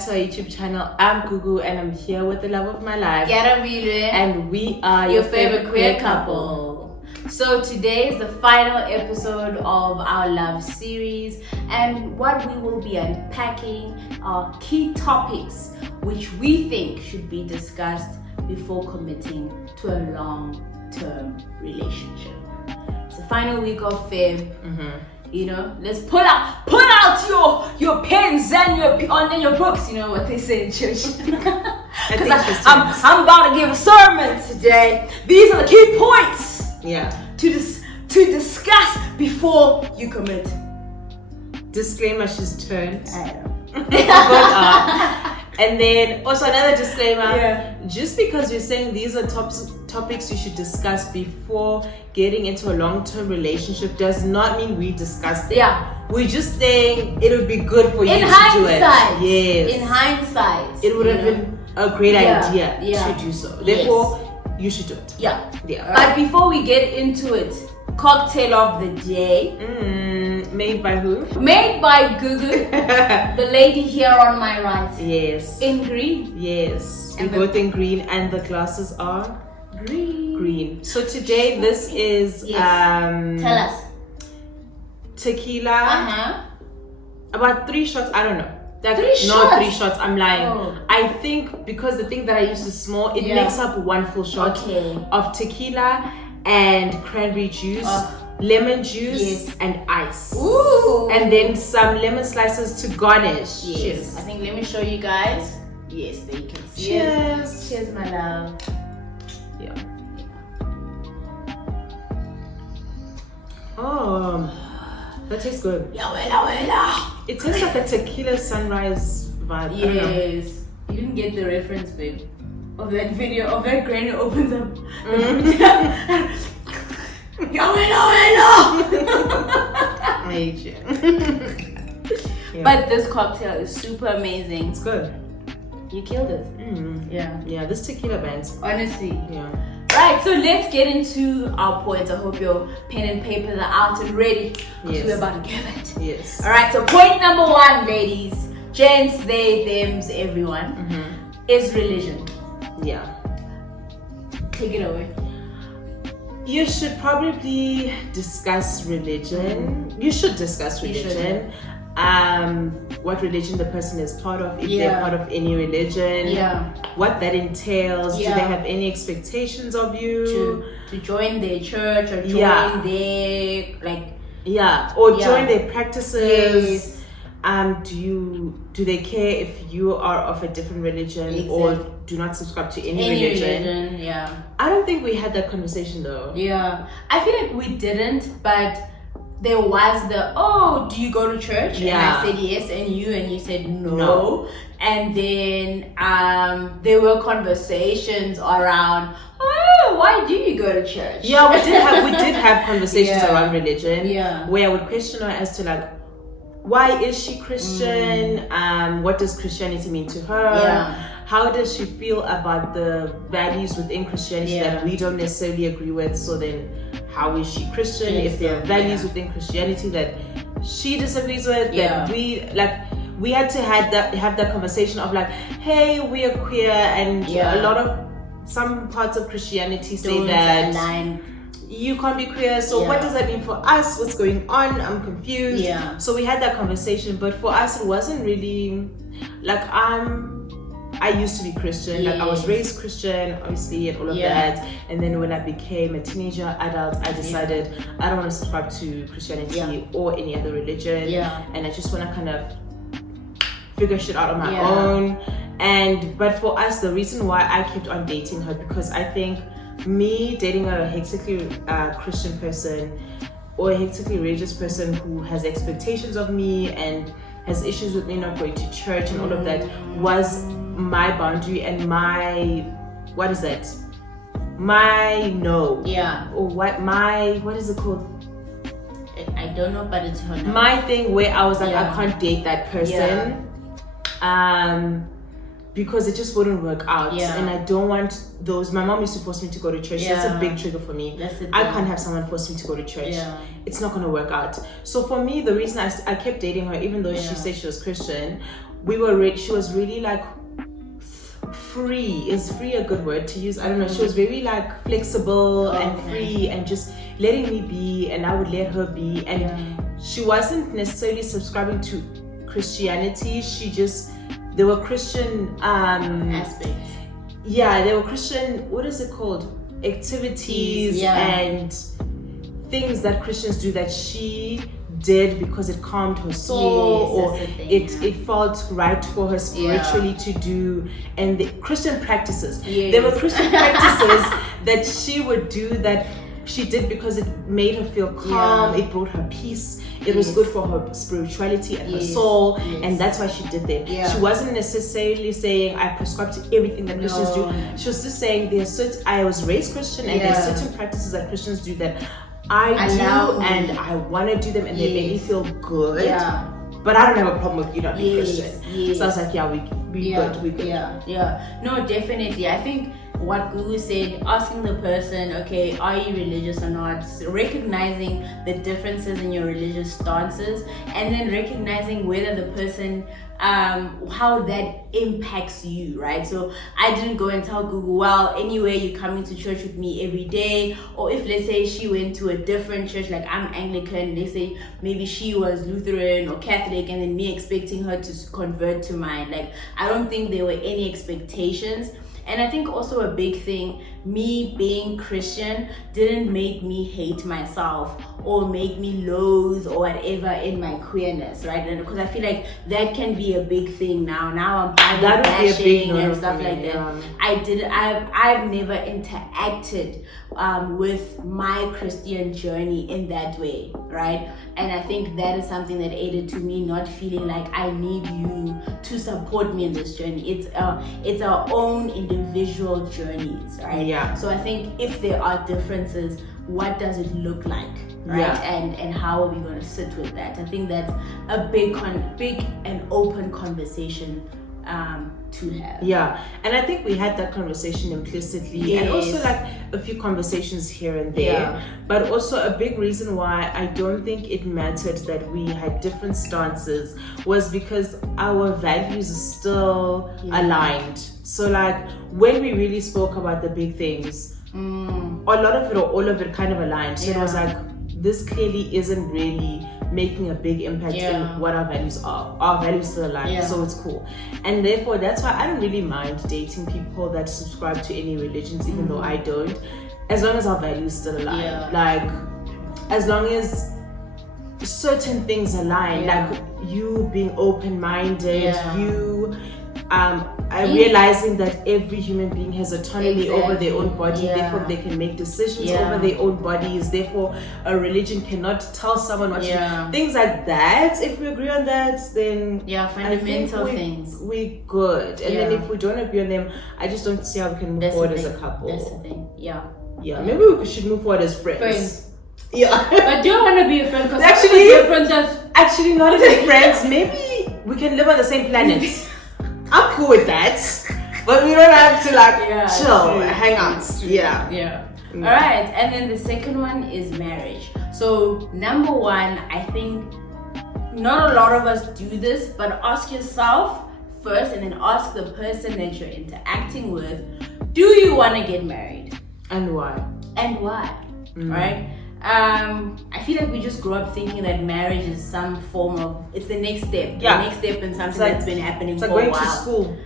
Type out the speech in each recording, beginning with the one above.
back to our YouTube channel. I'm Gugu and I'm here with the love of my life, Kearabilwe, and we are your favorite queer couple. So today is the final episode of our love series, and what we will be unpacking are key topics which we think should be discussed before committing to a long-term relationship. It's the final week of Feb. You know, let's pull out your pens and your books. You know what they say in church. Because I'm about to give a sermon today. These are the key points. Yeah. To discuss before you commit. Disclaimer: she's turned. I know. And then also another disclaimer. Yeah. Just because we're saying these are topics you should discuss before getting into a long-term relationship does not mean we discuss them. Yeah. We're just saying it would be good for you In to hindsight. do it. Yes. In hindsight. It would have been a great idea to do so. Therefore, you should do it. Yeah. Yeah. But before we get into it, cocktail of the day. Made by who? Made by Gugu, the lady here on my right. Yes. In green. Yes. And We're both in green and the glasses are green. So today this is Tell us. tequila. About 3 shots, I don't know. Like, 3 no, shots? 3 shots, I'm lying. Oh. I think because the thing that I use is small, it makes up 1 full shot of tequila and cranberry juice, lemon juice, and ice. Ooh. And then some lemon slices to garnish. Yes. Cheers. I think let me show you guys. Yes, there you can see Cheers. it. Cheers, my love. Yeah. Oh, that tastes good. It tastes like a tequila sunrise vibe. Yes. You didn't get the reference, babe. Of that video, of that granny opens up. I hate you. Yeah. But this cocktail is super amazing. It's good. You killed it. Yeah, this tequila bangs. Honestly. Yeah. Right, so let's get into our points. I hope your pen and papers are out and ready, because we're about to give it. Yes. Alright, so point number 1, ladies, gents, they, thems, everyone, is religion. Yeah. Take it away. You should probably discuss religion. You should discuss religion. What religion the person is part of, if they're part of any religion, what that entails, do they have any expectations of you to join their church or join their join their practices. Do they care if you are of a different religion or do not subscribe to any religion? I don't think we had that conversation though. I feel like we didn't, but there was do you go to church? And I said yes, and you said no. And then there were conversations around, why do you go to church? We did have conversations around religion where I would question her as to like, why is she Christian? What does Christianity mean to her? How does she feel about the values within Christianity that we don't necessarily agree with? So then how is she Christian? If there are values within Christianity that she disagrees with, that we had to have that conversation of like, hey, we are queer, and some parts of Christianity say that you can't be queer, so what does that mean for us? What's going on? I'm confused. So we had that conversation, but for us it wasn't really like I used to be Christian, like I was raised Christian, obviously, and all of that. And then when I became a teenager, adult, I decided I don't want to subscribe to Christianity or any other religion. And I just want to kind of figure shit out on my own. But for us, the reason why I kept on dating her, because I think me dating a hectically Christian person or a hectically religious person who has expectations of me and has issues with me not going to church and all of that was my boundary and my what is it called? I don't know, but it's her name. My thing where I was like, I can't date that person because it just wouldn't work out. And I don't want those. My mom used to force me to go to church. That's a big trigger for me. I can't have someone force me to go to church. It's not going to work out. So for me, the reason I kept dating her, even though she said she was Christian, she was really like free. Is free a good word to use? I don't know. She was very like flexible and free and just letting me be, and I would let her be. And she wasn't necessarily subscribing to Christianity. There were Christian aspects. Yeah, there were Christian, what is it called? Activities and things that Christians do that she did because it calmed her soul, or it felt right for her spiritually to do. And the Christian practices, there were Christian practices that she would do that she did because it made her feel calm, it brought her peace, it was good for her spirituality and her soul, and that's why she did that. She wasn't necessarily saying I prescribe to everything that Christians do. She was just saying I was raised Christian, and there's certain practices that Christians do that I do and I want to do them, and they make me feel good. But I don't have a problem with you not being Christian. So I was like, we good. No, definitely. I think what Gugu said, asking the person, okay, are you religious or not? Recognizing the differences in your religious stances, and then recognizing whether the person, how that impacts you, right? So I didn't go and tell Gugu, well, anyway, you're coming to church with me every day. Or if, let's say, she went to a different church, like I'm Anglican, let's say maybe she was Lutheran or Catholic, and then me expecting her to convert to mine. Like, I don't think there were any expectations. And I think also a big thing, me being Christian didn't make me hate myself or make me loathe or whatever in my queerness, right? And because I feel like that can be a big thing now. Now I'm bashing and stuff like that. I've never interacted with my Christian journey in that way, right? And I think that is something that aided to me not feeling like I need you to support me in this journey. It's our own individual journeys, right? Yeah. So I think if there are differences, what does it look like, right? And how are we going to sit with that? I think that's a big and open conversation to have. Yeah, and I think we had that conversation implicitly, and also like a few conversations here and there. But also a big reason why I don't think it mattered that we had different stances was because our values are still aligned. So like when we really spoke about the big things, a lot of it or all of it kind of aligned. So it was like, this clearly isn't really making a big impact in what our values are. Our values still align, so it's cool. And therefore, that's why I don't really mind dating people that subscribe to any religions, even though I don't, as long as our values still align. Like, as long as certain things align, like you being open-minded, you realizing that every human being has autonomy over their own body, therefore they can make decisions over their own bodies, therefore a religion cannot tell someone what to do. Things like that, if we agree on that, then fundamental things, we're good. And then if we don't agree on them, I just don't see how we can move forward as a couple. That's the thing. Maybe we should move forward as friends. But do you want to be a friend? Because actually not even friends. Maybe we can live on the same planet. I'm cool with that, but we don't have to like chill, hang out. All right, and then the second one is marriage. So number one, I think not a lot of us do this, but ask yourself first, and then ask the person that you're interacting with, do you want to get married? And why? Right? I feel like we just grow up thinking that marriage is some form of, it's the next step. The next step in something that's been happening for a while. It's like going to school.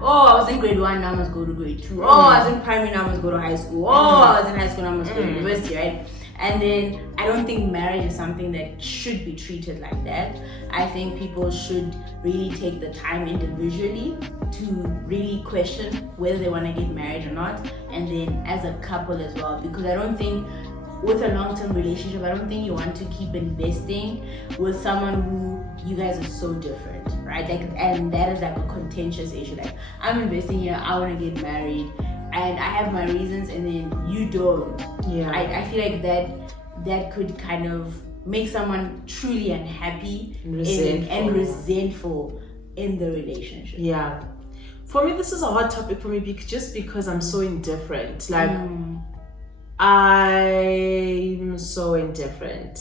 Oh, I was in grade 1, now I must go to grade 2. Oh, I was in primary, now I must go to high school. Oh, I was in high school, now I must go to university, right? And then I don't think marriage is something that should be treated like that. I think people should really take the time individually to really question whether they want to get married or not, and then as a couple as well, because I don't think with a long-term relationship, I don't think you want to keep investing with someone who you guys are so different, right? Like, and that is like a contentious issue. Like, I'm investing here, I want to get married, and I have my reasons, and then you don't. I feel like that could kind of make someone truly unhappy and resentful in the relationship. For me, this is a hot topic for me just because I'm so indifferent. Like, I'm so indifferent.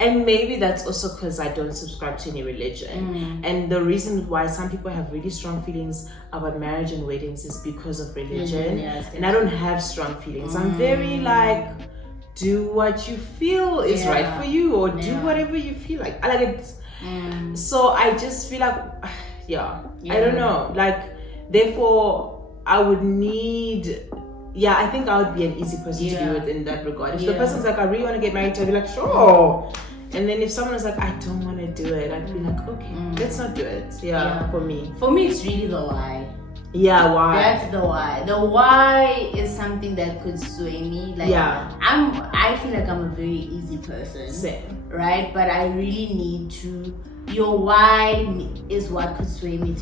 And maybe that's also because I don't subscribe to any religion. And the reason why some people have really strong feelings about marriage and weddings is because of religion. And I don't have strong feelings. I'm very like, do what you feel is right for you, or do whatever you feel like. I like it. So I just feel like, I don't know. Like, therefore, I would need... I think I would be an easy person to be with in that regard. If the person's like, I really want to get married, I'd be like, sure. And then if someone is like, I don't want to do it, I'd be like, okay, let's not do it. For me. For me, it's really the why. Why? That's the why. The why is something that could sway me. Like, I feel like I'm a very easy person. Same. Right? But I really need to... Your why is what could sway me to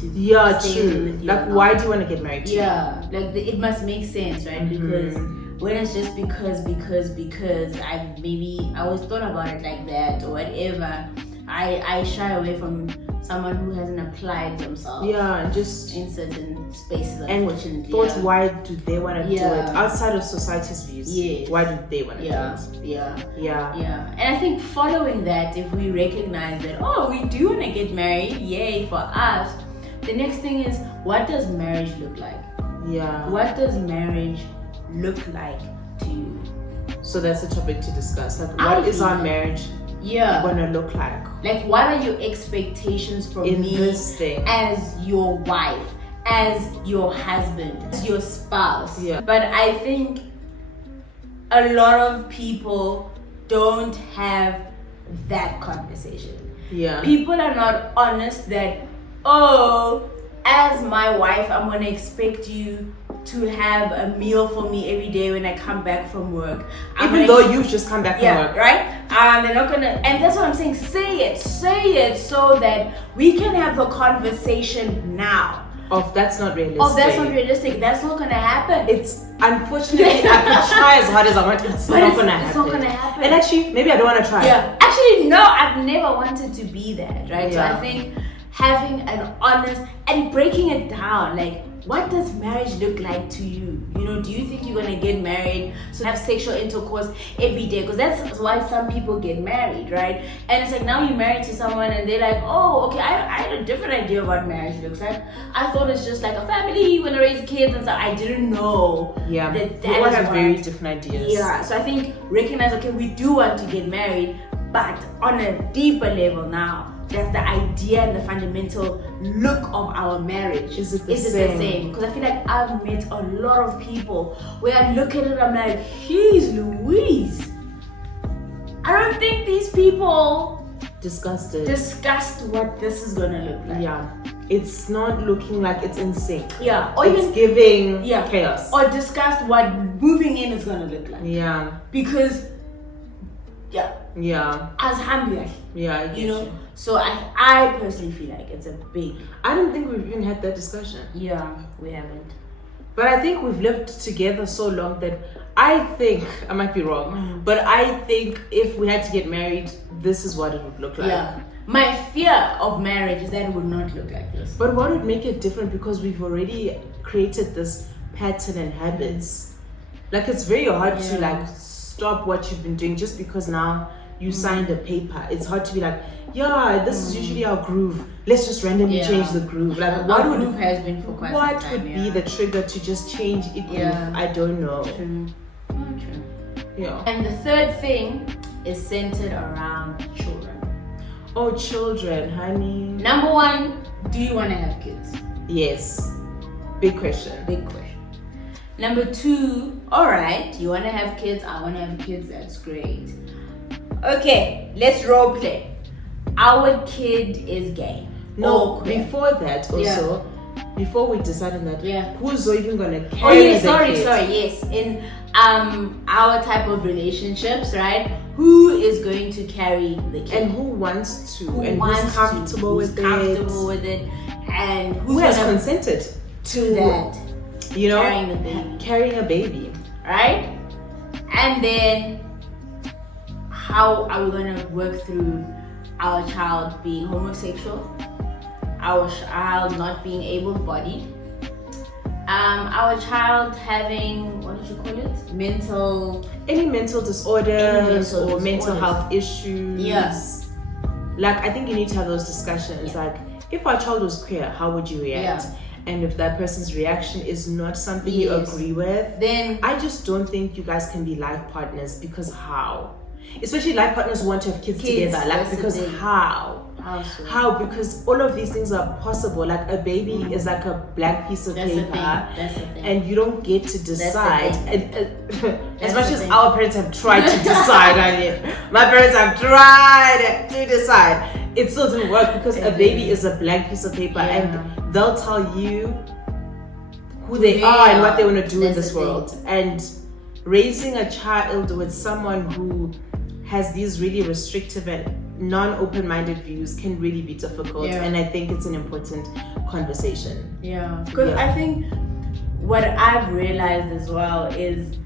stay true. with you. Like, why do you want to get married to? Like it must make sense, right? Because when it's just because I always thought about it like that or whatever, I shy away from someone who hasn't applied themselves. Just in certain spaces, and unfortunately. Thought, why do they want to do it outside of society's views? Why do they want to do it? And I think following that, if we recognize that, we do want to get married, yay for us, the next thing is, what does marriage look like? What does marriage look like to you? So that's a topic to discuss. Like, what is our marriage gonna look like? Like, what are your expectations from me this thing as your wife, as your husband, as your spouse? But I think a lot of people don't have that conversation. People are not honest that, as my wife, I'm gonna expect you to have a meal for me every day when I come back from work. Even though you've just come back from work. Right? They're not gonna, and that's what I'm saying, say it so that we can have the conversation now. That's not realistic. That's not gonna happen. It's, unfortunately, I can try as hard as I want, it's not gonna happen. It's not gonna happen. And actually, maybe I don't wanna try. Actually, no, I've never wanted to be that, right? So I think having an honest and breaking it down, like, what does marriage look like to you? You know, do you think you're gonna get married to have sexual intercourse every day? Because that's why some people get married, right? And it's like, now you're married to someone and they're like, okay, I had a different idea of what marriage looks like. I thought it's just like a family, you wanna raise kids and stuff. I didn't know that we all have very different ideas. So I think recognize, okay, we do want to get married, but on a deeper level now, that's the idea and the fundamental look of our marriage. Is it the same? Because I feel like I've met a lot of people where I look at it, I'm like, jeez Louise, I don't think these people discussed what this is gonna look like. It's not looking like it's in sync. Or it's even giving chaos. Or discussed what moving in is gonna look like. Because as hamburg. You know. So I personally feel like it's a big... I don't think we've even had that discussion. We haven't. But I think we've lived together so long that I think, I might be wrong, but I think if we had to get married, this is what it would look like. My fear of marriage is that it would not look like this. But what would make it different, because we've already created this pattern and habits. Like, it's very hard to like stop what you've been doing just because now you signed a paper. It's hard to be like, this is usually our groove. Let's just randomly change the groove. Like, what would groove has been for quite some time. What would be the trigger to just change it? I don't know. True. And the third thing is centered around children. Children, honey. Number one, do you want to have kids? Yes. Big question. Number two, alright, you want to have kids, I want to have kids, that's great. Okay, let's role play. Our kid is gay. No, before that also, before we decide on that, who's even gonna carry the kid? Yes. In our type of relationships, right? Who is going to carry the kid? And who wants to? Who's comfortable with it? And who has consented to that? You know, carrying a baby, right? And then how are we going to work through our child being homosexual, our child not being able-bodied, our child having, what did you call it? Any mental disorders or mental health issues. Yes. Like, I think you need to have those discussions. Like, if our child was queer, how would you react? And if that person's reaction is not something you agree with, then I just don't think you guys can be life partners, because how? Especially life partners who want to have kids together. Like, because how? How? Because all of these things are possible. Like, a baby is like a blank piece of paper, and you don't get to decide. As much as our parents have tried to decide on it, my parents have tried to decide, it still didn't work, because a baby is a blank piece of paper, and they'll tell you who they are and what they want to do in this world. And raising a child with someone who has these really restrictive and non-open-minded views can really be difficult, and I think it's an important conversation. Because I think what I've realized as well is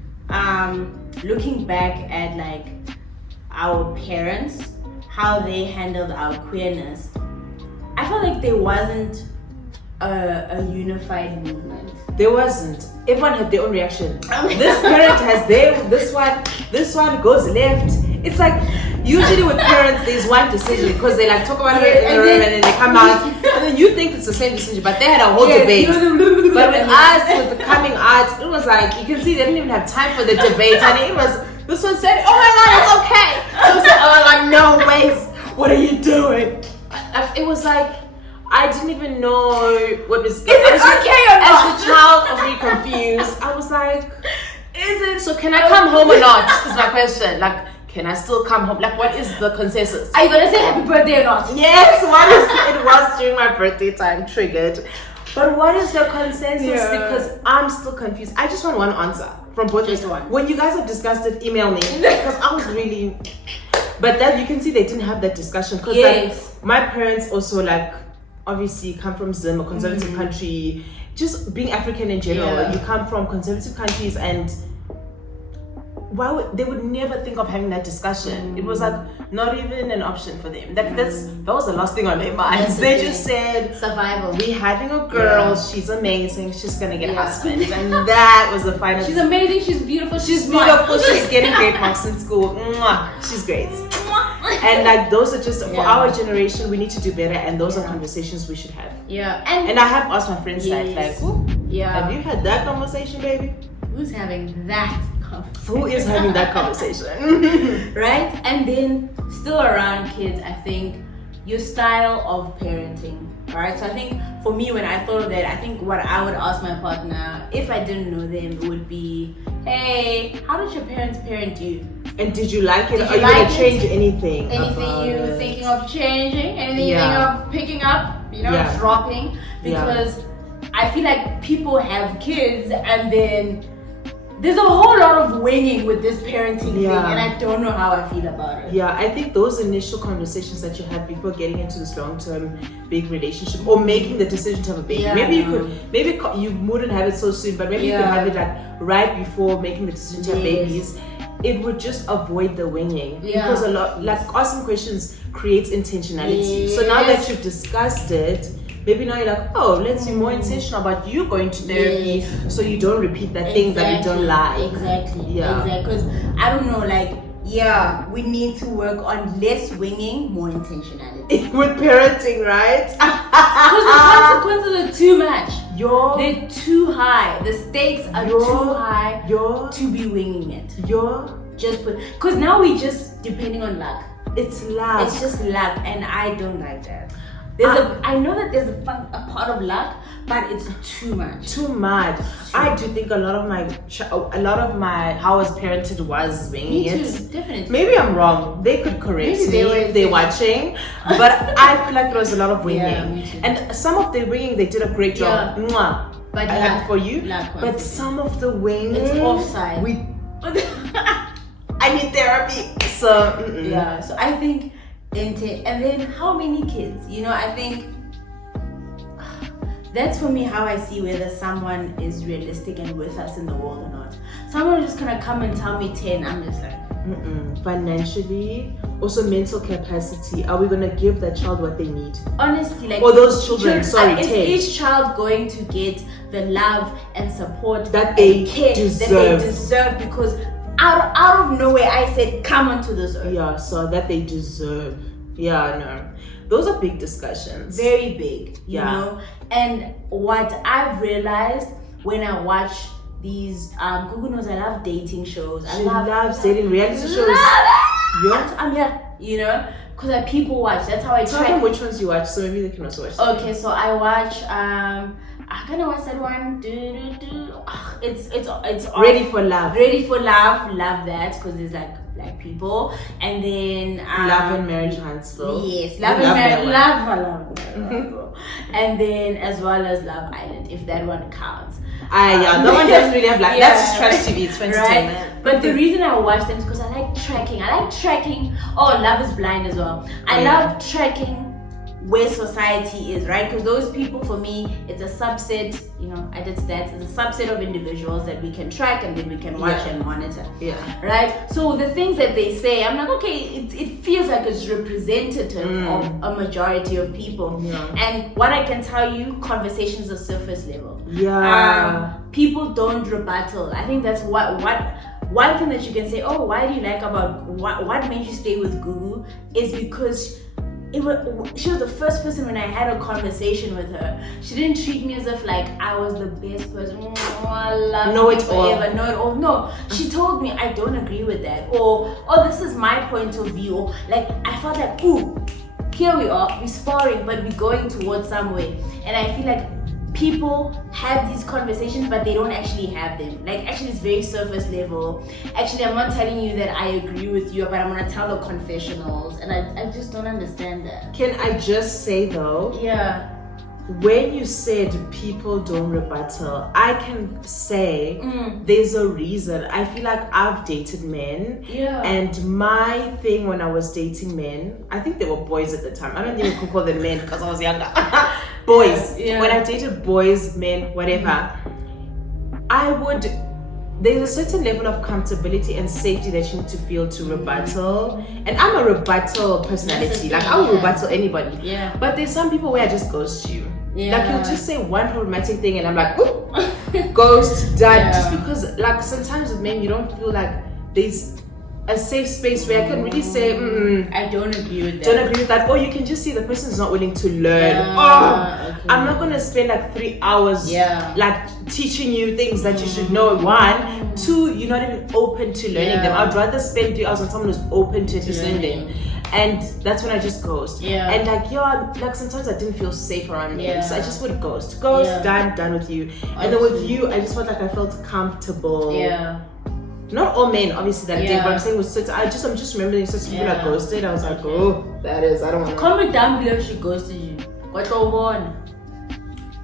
looking back at like our parents, how they handled our queerness, I felt like there wasn't a unified movement. There wasn't. Everyone had their own reaction. This parent has this one goes left. It's like, usually with parents, there's one decision, because they like talk about it in the room, and then they come out, and then you think it's the same decision, but they had a whole debate. But with us, with the coming out, it was like, you can see they didn't even have time for the debate, and it was, this one said, oh my god, it's okay. So said, oh my god, no ways. What are you doing? It was like, I didn't even know what was. Is it okay or not? As a child, I was really confused. I was like, is it? So can I come home or not? Is my question. Like, can I still come home? Like, what is the consensus? Are you gonna say happy birthday or not? Yes, it was during my birthday time, triggered. But what is the consensus? Because I'm still confused. I just want one answer from both of you. When you guys have discussed it, email me, because I was really. But that you can see they didn't have that discussion, because like, my parents also like obviously come from Zim, a conservative country. Just being African in general, you come from conservative countries, and they would never think of having that discussion. It was like not even an option for them. That was the last thing on their minds. They just said survival. We're having a girl, she's amazing, she's gonna get a husband. And that was the final. She's amazing, she's beautiful, she's beautiful, she's getting great marks in school. Mwah, she's great. And like, those are just for our generation, we need to do better, and those are conversations we should have. And I have asked my friends that, like, have you had that conversation, baby? Who's having that conversation? Who is having that conversation? Right? And then still around kids, I think your style of parenting. Alright, so I think for me, when I thought of that, I think what I would ask my partner, if I didn't know them, would be, hey, how did your parents parent you? And did you like it? Are you going to change anything? Anything you're thinking of changing? Anything you're thinking of picking up? Dropping? Because I feel like people have kids, and then there's a whole lot of winging with this parenting thing, and I don't know how I feel about it. I think those initial conversations that you have before getting into this long-term big relationship, or making the decision to have a baby, maybe you wouldn't have it so soon, but maybe you could have it like right before making the decision to have babies. It would just avoid the winging, because a lot, like, asking questions creates intentionality. So now that you've discussed it, maybe now you're like, oh, let's be more intentional about you going to therapy, so you don't repeat that thing that you don't like. Exactly. Because I don't know, like, we need to work on less winging, more intentionality. With parenting, right? Because the consequences are too much. They're too high. The stakes are too high to be winging it. Because now we're just depending on luck. It's luck. It's just luck, and I don't like that. I know that there's a part of luck, but it's too much. Too much. I do think a lot of my how I was parented was winging it. Me too, definitely. Maybe I'm wrong. They could correct me if they're watching, but I feel like there was a lot of winging. And some of the winging, they did a great job. Mwah. But for you. But some of the winging, it's offside. I need therapy. So so I think. And then how many kids? I think that's for me how I see whether someone is realistic and with us in the world or not. Someone just gonna come and tell me 10, I'm just like financially, also mental capacity. Are we gonna give that child what they need? Honestly, like, or those children, is each child going to get the love and support that they deserve? Because out of nowhere, I said, come onto this earth. Yeah, so that they deserve. Yeah, no. Those are big discussions. Very big, you know? And what I've realized when I watch these, Gugu knows I love dating shows. She loves dating reality shows. I'm here, you know? Because people watch. That's how I try. Tell them which ones you watch, so maybe they can also watch them. Okay, so I watch, I kind of watch that one. It's Ready for Love. Ready for Love. Love that because there's like black people, and then Love and Marriage Huntsville. Yes, Love and Marriage. Love. And then as well as Love Island, if that one counts. Yeah, no one doesn't really have black. That's just trash TV. It's entertainment. Right? But the reason I watch them is because I like tracking. Oh, Love is Blind as well. I love tracking where society is, right? Because those people, for me, it's a subset, you know, I did stats, it's a subset of individuals that we can track and then we can watch and monitor. Yeah. Right? So the things that they say, I'm like, okay, it feels like it's representative of a majority of people. Yeah. And what I can tell you, conversations are surface level. Yeah. People don't rebuttal. I think that's one thing that you can say, oh, why do you like about, what made you stay with Gugu, is because she was the first person when I had a conversation with her. She didn't treat me as if like I was the best person. I love know you it forever. Know it all. No, she told me I don't agree with that, or this is my point of view. Or, like I felt like, ooh, here we are, we're sparring, but we're going towards somewhere. And I feel like people have these conversations, but they don't actually have them. Like, actually, it's very surface level. Actually, I'm not telling you that I agree with you, but I'm gonna tell the confessionals, and I just don't understand that. Can I just say though? Yeah. When you said people don't rebuttal, I can say there's a reason. I feel like I've dated men, and my thing when I was dating men, I think they were boys at the time. I don't even call them men because I was younger. Boys. Yeah. When I dated boys, men, whatever, there's a certain level of comfortability and safety that you need to feel to rebuttal. And I'm a rebuttal personality. Like, I will rebuttal anybody. Yeah. But there's some people where I just ghost you. Yeah. Like, you'll just say one problematic thing and I'm like, ooh, ghost, done. Yeah. Just because, like, sometimes with men, you don't feel like there's a safe space where I can really say, I don't agree with that. Don't agree with that. Or you can just see the person's not willing to learn. I'm not gonna spend like 3 hours like teaching you things that you should know. 1, 2, you're not even open to learning them. I'd rather spend 3 hours on someone who's open to learning. And that's when I just ghost. Yeah. And like, like sometimes I didn't feel safe around him. So I just would ghost. Done with you. And then with you, I just felt like I felt comfortable. Yeah. Not all men, obviously, that I did, but I'm saying with certain, I'm just remembering certain people that ghosted. I was like, oh, I don't want to. Comment down below if she ghosted you. What on?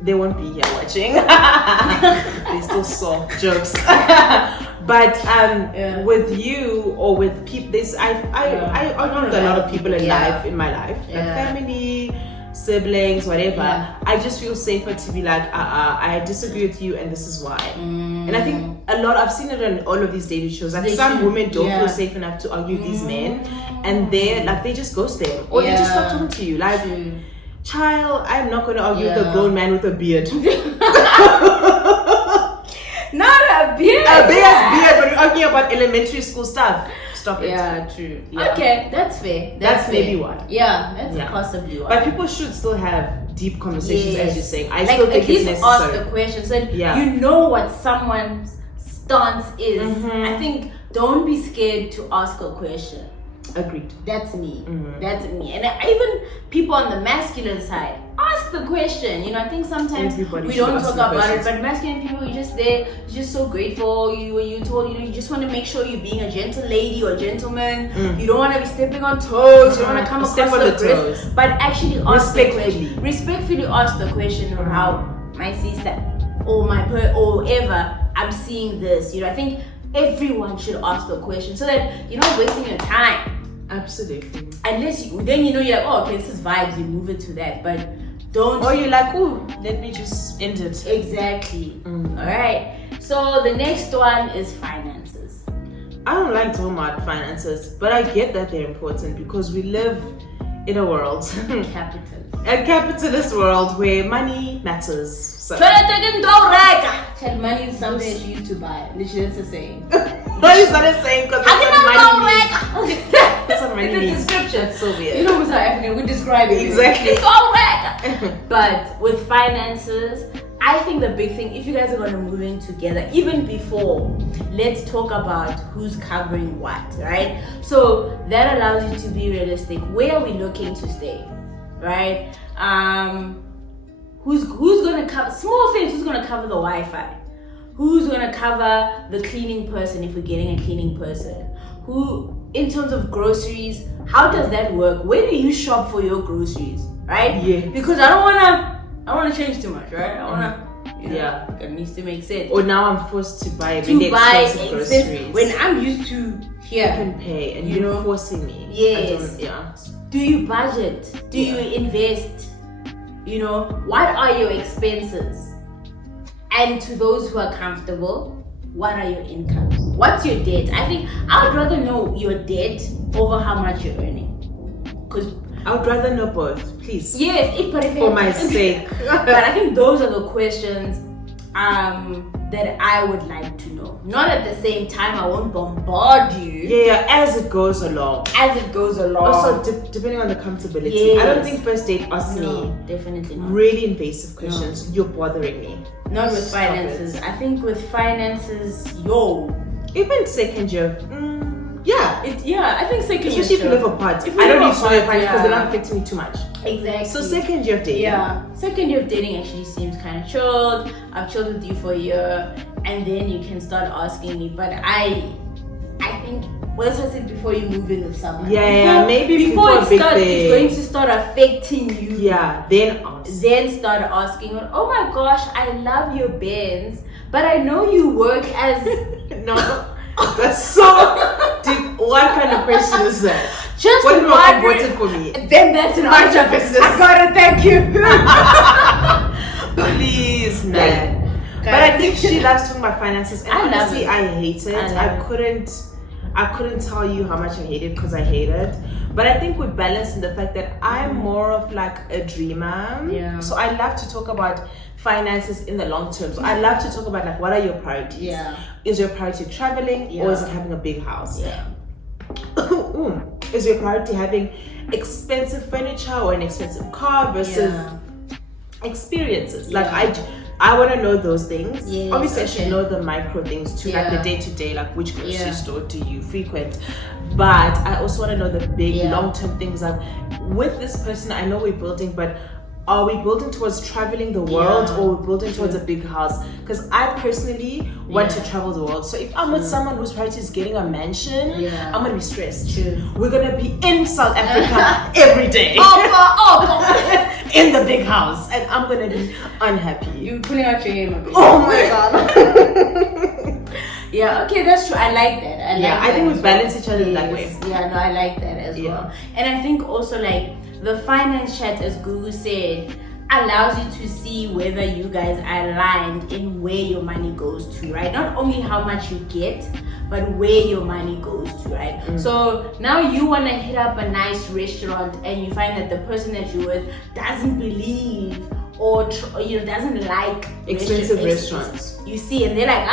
They won't be here watching. They still saw jokes. But with you or with people, I know a lot of people in my life, like family, siblings, whatever. I just feel safer to be like, I disagree with you and this is why. And I think I've seen it on all of these dating shows, like some women don't feel safe enough to argue with these men, and they just ghost them, or they just stop talking to you. Like, child, I'm not going to argue with a grown man with a beard. Not a beard. A beard when you're arguing about elementary school stuff. Stop it. Yeah, true. Yeah. Okay, that's fair. That's fair. Maybe one. Yeah, that's possibly one. But people should still have deep conversations, as you're saying. I still think it's necessary. Ask the question, so you know what someone's stance is. I think don't be scared to ask a question. Agreed. That's me. That's me. And even people on the masculine side, ask the question. You know, I think sometimes we don't talk about it, but masculine people, you're just there, you're just so grateful. You told, you just want to make sure you're being a gentle lady or gentleman. You don't want to be stepping on toes. You don't want to come across the toes. But actually ask the question. Respectfully ask the question of how my sister or or whoever, I'm seeing this. You know, I think everyone should ask the question so that you're not wasting your time. Absolutely. Unless then you're like, oh, okay, this is vibes, you move it to that, but don't. Or you're like, oh, let me just end it. Exactly. All right. So the next one is finances. I don't like talking about finances, but I get that they're important because we live in a world, a capitalist world where money matters. So. Money is something she used to buy. Literally, that's the saying. Money is not a saying because that's what money means. That's so weird. You know, we're South African, we describe it. Exactly. But with finances, I think the big thing, if you guys are going to move in together, even before, let's talk about who's covering what, right? So that allows you to be realistic. Where are we looking to stay, right? Who's going to cover small things? Who's going to cover the Wi-Fi? Who's going to cover the cleaning person if we're getting a cleaning person? Who, in terms of groceries, how does that work? Where do you shop for your groceries, right? Yeah. Because I don't want to change too much, right? I want to, it needs to make sense. Or now I'm forced to buy expensive groceries. When I'm used to here. I can pay and you're forcing me. Yes. Do you budget? Do you invest? What are your expenses? And to those who are comfortable, what are your incomes? What's your debt? I think I would rather know your debt over how much you're earning. Because I would rather know both, please. Yes, for my sake. But I think those are the questions that I would like to know. Not at the same time, I won't bombard you. Yeah, as it goes along. Also, depending on the comfortability. Yes. I don't think first date asks me definitely not. Really invasive questions. No. You're bothering me. Not with finances. I think with finances, even second year. I think second year. Especially if you live apart. I don't need to know your finances because they're not affecting me too much. Exactly. So second year of dating. Yeah. Second year of dating actually seems kind of chilled. I've chilled with you for a year, and then you can start asking me. But I think, as I said before, you move in with someone. Maybe before it's going to start affecting you. Then start asking. Oh my gosh, I love your Benz, but I know you work as no. That's so deep. What kind of question is that? Just what not important for me? Then that's an answer. Business. I gotta thank you. Please, man. But I think she loves talking about finances. And honestly, I hate it. I couldn't tell you how much I hate it because I hate it. But I think we balance in the fact that I'm more of like a dreamer. Yeah. So I love to talk about finances in the long term. So I love to talk about like what are your priorities? Yeah. Is your priority traveling or is it having a big house? Yeah. Is your priority having expensive furniture or an expensive car versus experiences? Like I want to know those things. Yes, obviously I should know the micro things too, like the day-to-day, like which grocery store do you frequent, but I also want to know the big long-term things. Like with this person, I know we're building, but are we building towards traveling the world or we're building towards a big house? Because I personally want to travel the world. So if I'm with someone whose priority is getting a mansion, I'm going to be stressed. We're going to be in South Africa every day. In the big house. And I'm going to be unhappy. You're putting out your game a bit. Oh my God. Okay, that's true. I like that. I think we balance each other that way. I like that as well. And I think also like the finance chat, as Gugu said, allows you to see whether you guys are aligned in where your money goes to, right? Not only how much you get, but where your money goes to, right? So now you want to hit up a nice restaurant and you find that the person that you're with doesn't believe or doesn't like expensive restaurants. You see, and they're like,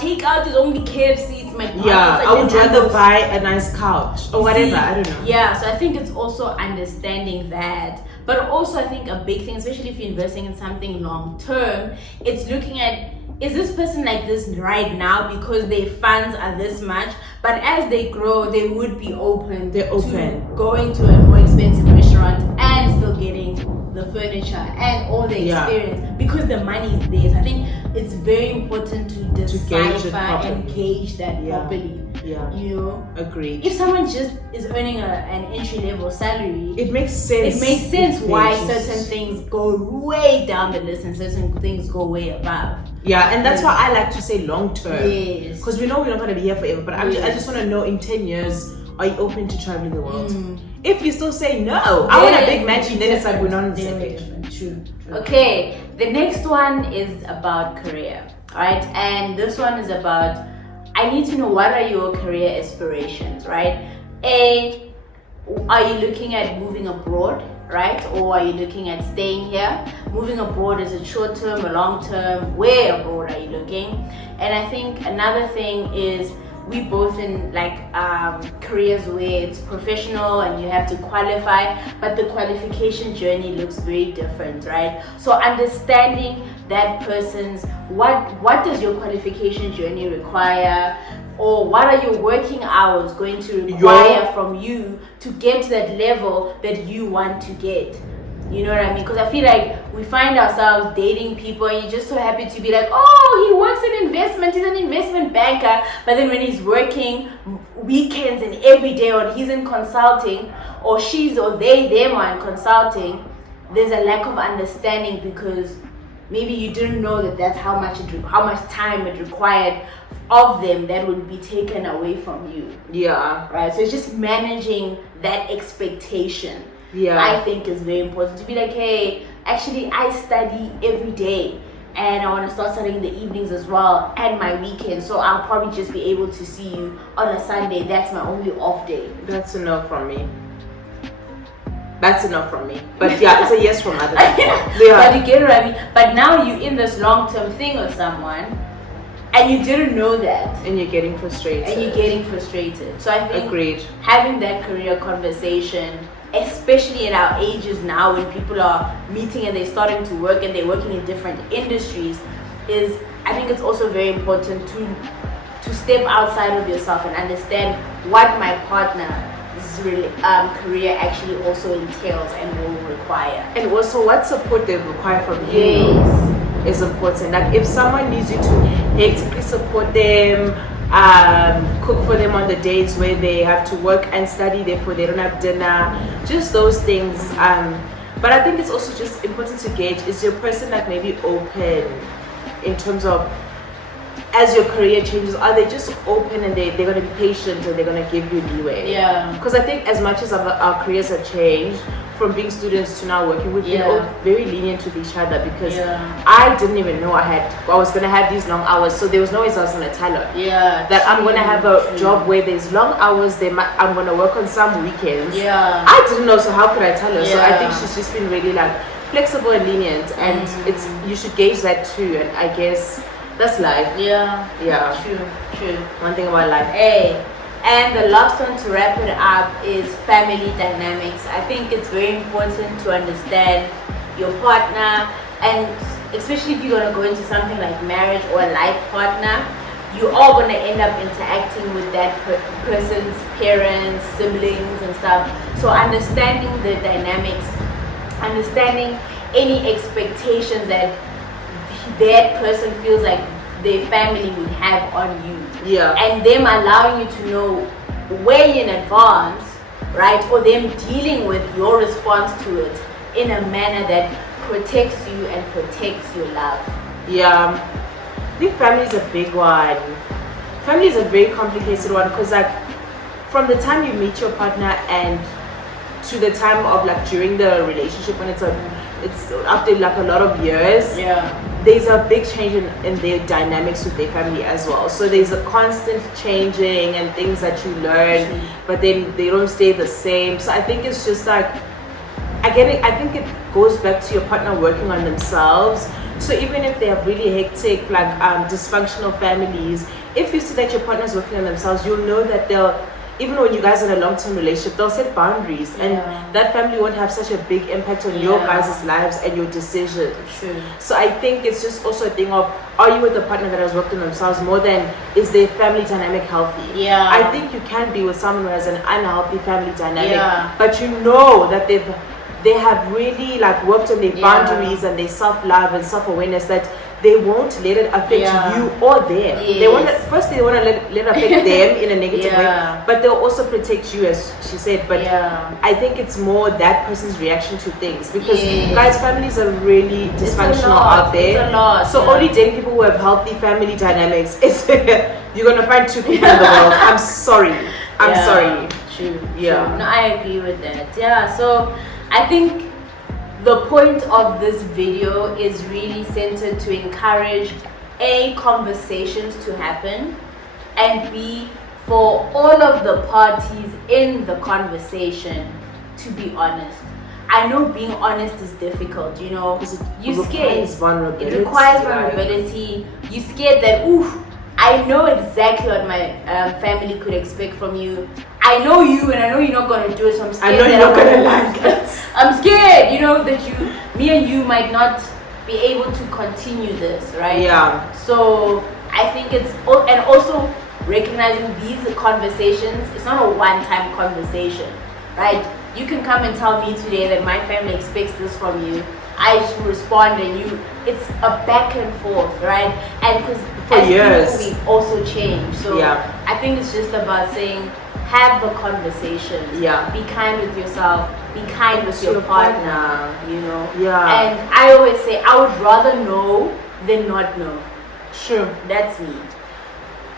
takeout is only KFC, it's McDonald's. I would rather buy a nice couch or whatever, I don't know. So I think it's also understanding that. But also I think a big thing, especially if you're investing in something long term, it's looking at, is this person like this right now because their funds are this much, but as they grow, they would be open. To going to a more expensive restaurant and still getting the furniture and all the experience because the money is there. So I think it's very important to decipher and gauge that properly. Agreed. If someone just is earning an entry-level salary, it makes sense. Why certain things go way down the list and certain things go way above. And that's why I like to say long term. Yes. Because we know we're not going to be here forever. But I just want to know, in 10 years, are you open to traveling the world? If you still say no, I want a big mansion, then it's like we're not on the same page. True. Okay, the next one is about career, right? And this one is about, I need to know what are your career aspirations, right? A, are you looking at moving abroad, right? Or are you looking at staying here? Moving abroad, is it short term or long term? Where abroad are you looking? And I think another thing is, we both in careers where it's professional and you have to qualify, but the qualification journey looks very different, right? So understanding that person's, what does your qualification journey require, or what are your working hours going to require from you to get to that level that you want to get? You know what I mean? Because I feel like we find ourselves dating people and you're just so happy to be like, oh, he works in investment, he's an investment banker. But then when he's working weekends and every day, or he's in consulting, or she's or them are in consulting, there's a lack of understanding because maybe you didn't know that that's how much time it required of them that would be taken away from you. Yeah. Right? So it's just managing that expectation. Yeah, I think is very important to be like, hey, actually I study every day and I want to start studying in the evenings as well and my weekends, so I'll probably just be able to see you on a Sunday. That's my only off day. That's enough from me. That's enough from me. But yeah, it's a yes from other people. Yeah. But you get what I mean? But now you're in this long-term thing with someone and you didn't know that. And you're getting frustrated. So I think agreed. Having that career conversation, especially in our ages now when people are meeting and they're starting to work and they're working in different industries, I think it's also very important to step outside of yourself and understand what my partner's career actually also entails and will require. And also what support they require from you is important. Like if someone needs you to hectically support them, cook for them on the days where they have to work and study, therefore they don't have dinner, just those things. But I think it's also just important to gauge, is your person like maybe open in terms of, as your career changes, are they just open and they're going to be patient and they're going to give you leeway? Yeah. Because I think as much as our careers have changed, from being students to now working, we've been all very lenient with each other because I didn't even know I was going to have these long hours, so there was no way I was going to tell her that I'm going to have a job where there's long hours, I'm going to work on some weekends. I didn't know, so how could I tell her? So I think she's just been really like flexible and lenient, and you should gauge that too, and I guess that's life. True. One thing about life. And the last one to wrap it up is family dynamics. I think it's very important to understand your partner, and especially if you're going to go into something like marriage or a life partner, you are going to end up interacting with that person's parents, siblings and stuff. So understanding the dynamics, understanding any expectations that person feels like their family would have on you. And them allowing you to know way in advance, right? Or them dealing with your response to it in a manner that protects you and protects your love. I think family is a big one. Family is a very complicated one because like from the time you meet your partner and to the time of like during the relationship, when it's after like a lot of years, there's a big change in their dynamics with their family as well. So there's a constant changing and things that you learn, but then they don't stay the same. So I think it's just like, I think it goes back to your partner working on themselves. So even if they have really hectic, like dysfunctional families, if you see that your partner's working on themselves, you'll know that even when you guys are in a long-term relationship, they'll set boundaries, and that family won't have such a big impact on your guys' lives and your decisions. So I think it's just also a thing of, are you with a partner that has worked on themselves more than is their family dynamic healthy? I think you can be with someone who has an unhealthy family dynamic, but you know that they have really like worked on their boundaries and their self-love and self-awareness, that they won't let it affect you or them. They want to let it affect them in a negative way, but they'll also protect you, as she said. But I think it's more that person's reaction to things, because guys, families are really dysfunctional out there. It's a lot. So only dating people who have healthy family dynamics, you're gonna find two people in the world. I'm sorry. True. No, I agree with that. So I think the point of this video is really centered to encourage conversations to happen, and B, for all of the parties in the conversation to be honest. I know being honest is difficult, you know. You're scared. It requires vulnerability. You're scared that, oof, I know exactly what my family could expect from you. I know you, and I know you're not gonna do it. So I'm scared. I know you're not gonna like it. I'm scared, you know, that me and you might not be able to continue this, right? Yeah. So I think and also recognizing these conversations. It's not a one-time conversation, right? You can come and tell me today that my family expects this from you. I should respond, and it's a back and forth, right? And because for years we also change. So yeah. I think it's just about saying, have the conversation. Yeah. Be kind with yourself. Be kind with your partner. You know. Yeah. And I always say, I would rather know than not know. Sure. That's me.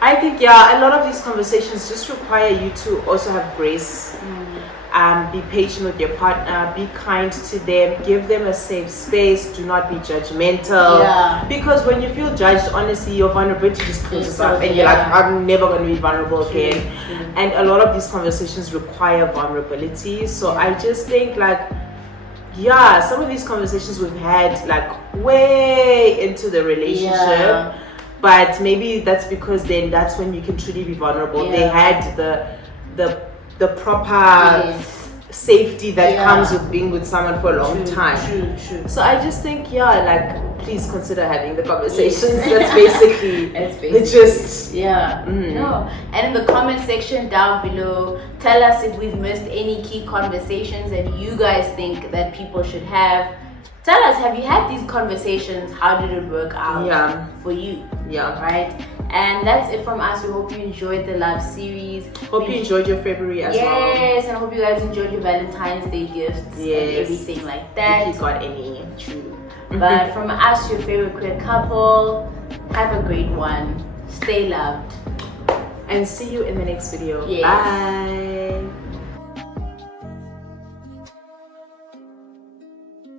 I think a lot of these conversations just require you to also have grace. Be patient with your partner, be kind to them, give them a safe space, do not be judgmental. Yeah. Because when you feel judged, honestly, your vulnerability just closes up and you're like, I'm never going to be vulnerable again. And a lot of these conversations require vulnerability. So I just think some of these conversations we've had way into the relationship. Yeah. But maybe that's because then that's when you can truly be vulnerable. They had the proper safety that comes with being with someone for a long time. True. So I just think, please consider having the conversations. That's basically the gist. Yeah. No. And in the comment section down below, tell us if we've missed any key conversations that you guys think that people should have. Tell us, have you had these conversations? How did it work out for you? Yeah. Right? And that's it from us. We hope you enjoyed the love series. Hope you enjoyed your February as well. Yes, and I hope you guys enjoyed your Valentine's Day gifts and everything like that. If you got any. True. But from us, your favorite queer couple, have a great one. Stay loved. And see you in the next video. Yes. Bye.